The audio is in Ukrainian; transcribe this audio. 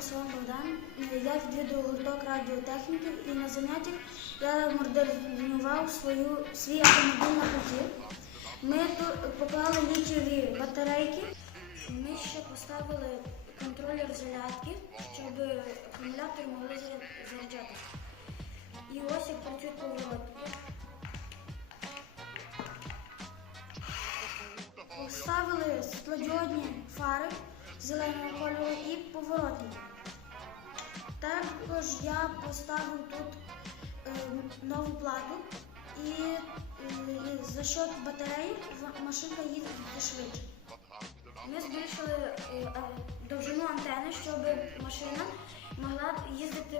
Косован Богдан. Я відвідував гурток радіотехніки і на заняттях я модернізував свою, свій автомобіль на путі. Ми поклали літієві батарейки. Ми ще поставили контролер зарядки, щоб акумулятори могли заря- заряджатися. І ось як працюють повороти. Поставили світлодіодні фари зеленого кольору і поворотний. Також я поставив тут е, нову плату і, е, за счет батареї машинка їздить швидше. Ми збільшили е, довжину антени, щоб машина могла їздити